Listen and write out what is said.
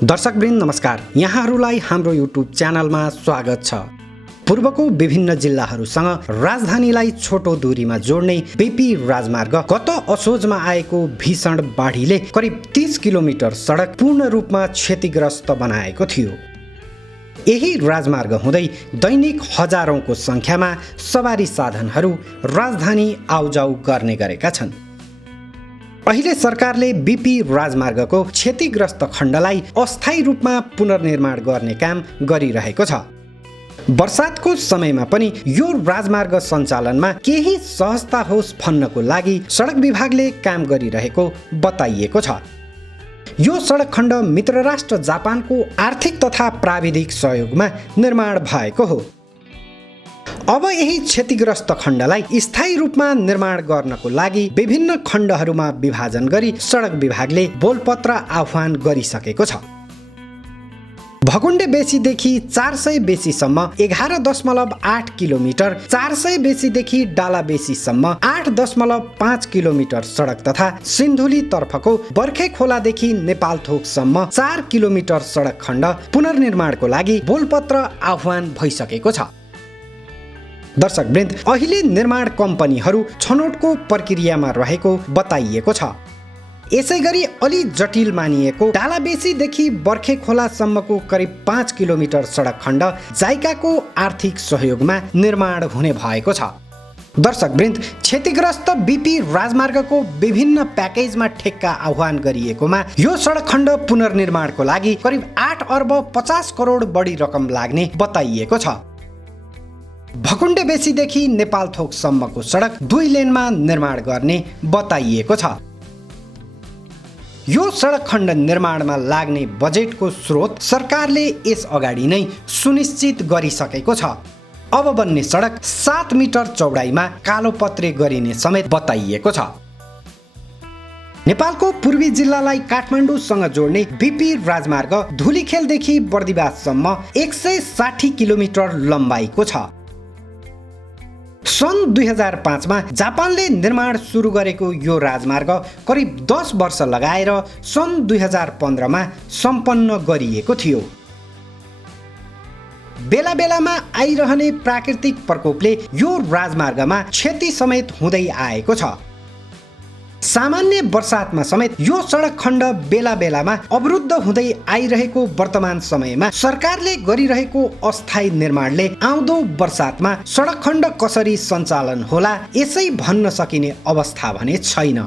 दर्शकवृन्द नमस्कार, यहाँहरूलाई हाम्रो युट्युब च्यानलमा स्वागत छ। पूर्वको विभिन्न जिल्लाहरूसँग राजधानीलाई छोटो दूरीमा जोड्ने बीपी राजमार्ग गत असोजमा आएको भीषण बाढीले करिब 30 किलोमिटर सडक पूर्ण रूपमा क्षतिग्रस्त बनाएको थियो। यही राजमार्ग हुँदै दैनिक हजारौंको संख्यामा सवारी साधनहरू राजधानी आउजाउ गर्ने गरेका छन्। अहिले सरकारले बीपी राजमार्गको क्षतिग्रस्त खण्डलाई अस्थायी रूपमा पुनर्निर्माण गर्ने काम गरिरहेको छ। वर्षातको समयमा पनि यो राजमार्ग सञ्चालनमा केही सहजता होस् भन्नको लागि सडक विभागले काम गरिरहेको बताइएको छ। यो सडक खण्ड मित्र राष्ट्र जापानको आर्थिक तथा प्राविधिक सहयोगमा निर्माण भएको हो। अब यही क्षतिग्रस्त खण्डलाई स्थायी रूपमा निर्माण गर्नको लागि विभिन्न खण्डहरूमा विभाजन गरी सडक विभागले बोलपत्र आह्वान गरिसकेको छ। भकुण्डे बेसीदेखि 400 बेसीसम्म 11.8 किलोमिटर, 400 बेसीदेखि डाला बेसीसम्म 8.5 किलोमिटर सडक तथा सिन्धुली तर्फको बर्खे खोलादेखि नेपाल थोकसम्म 4 किलोमिटर सडक खण्ड पुनर्निर्माणको लागि बोलपत्र आह्वान भइसकेको छ। दर्शकवृन्द, अहिले निर्माण कम्पनीहरू छनौटको प्रक्रियामा रहेको बताइएको छ। यसैगरी अलि जटिल मानिएको डालाबेसीदेखि बर्खे खोलासम्मको करिब 5 किलोमिटर सडक खण्ड जाइकाको आर्थिक सहयोगमा निर्माण हुने भएको छ। दर्शकवृन्द, क्षतिग्रस्त बीपी राजमार्गको विभिन्न प्याकेजमा ठेक्का आह्वान गरिएकोमा यो सडक खण्ड पुनर्निर्माणको लागि करिब 8 अर्ब 50 करोड बढी रकम लाग्ने बताइएको छ। भकुण्डे बेसीदेखि नेपाल थोकसम्मको सडक 2 लेनमा निर्माण गर्ने बताइएको छ। यो सडक खण्ड निर्माणमा लाग्ने बजेटको स्रोत सरकारले यस अगाडि नै सुनिश्चित गरिसकेको छ। अब बन्ने सडक 7 मिटर चौडाइमा कालोपत्रे गरिने समेत बताइएको छ। नेपालको पूर्वी जिल्लालाई काठमाडौँसँग जोड्ने बीपी राजमार्ग धुलीखेलदेखि बर्दिवाससम्म 160 किलोमिटर लम्बाइको छ। सन् 2005 मा जापानले निर्माण सुरु गरेको यो राजमार्ग करिब 10 वर्ष लगाएर सन् 2015 मा सम्पन्न गरिएको थियो। बेला बेलामा आइरहने प्राकृतिक प्रकोपले यो राजमार्गमा क्षति समेत हुँदै आएको छ। सामान्य वर्षातमा समेत यो सडक खण्ड बेला बेलामा अवरुद्ध हुँदै आइरहेको वर्तमान समयमा सरकारले गरिरहेको अस्थायी निर्माणले आउँदो वर्षातमा सडक खण्ड कसरी सञ्चालन होला यसै भन्न सकिने अवस्था भने छैन।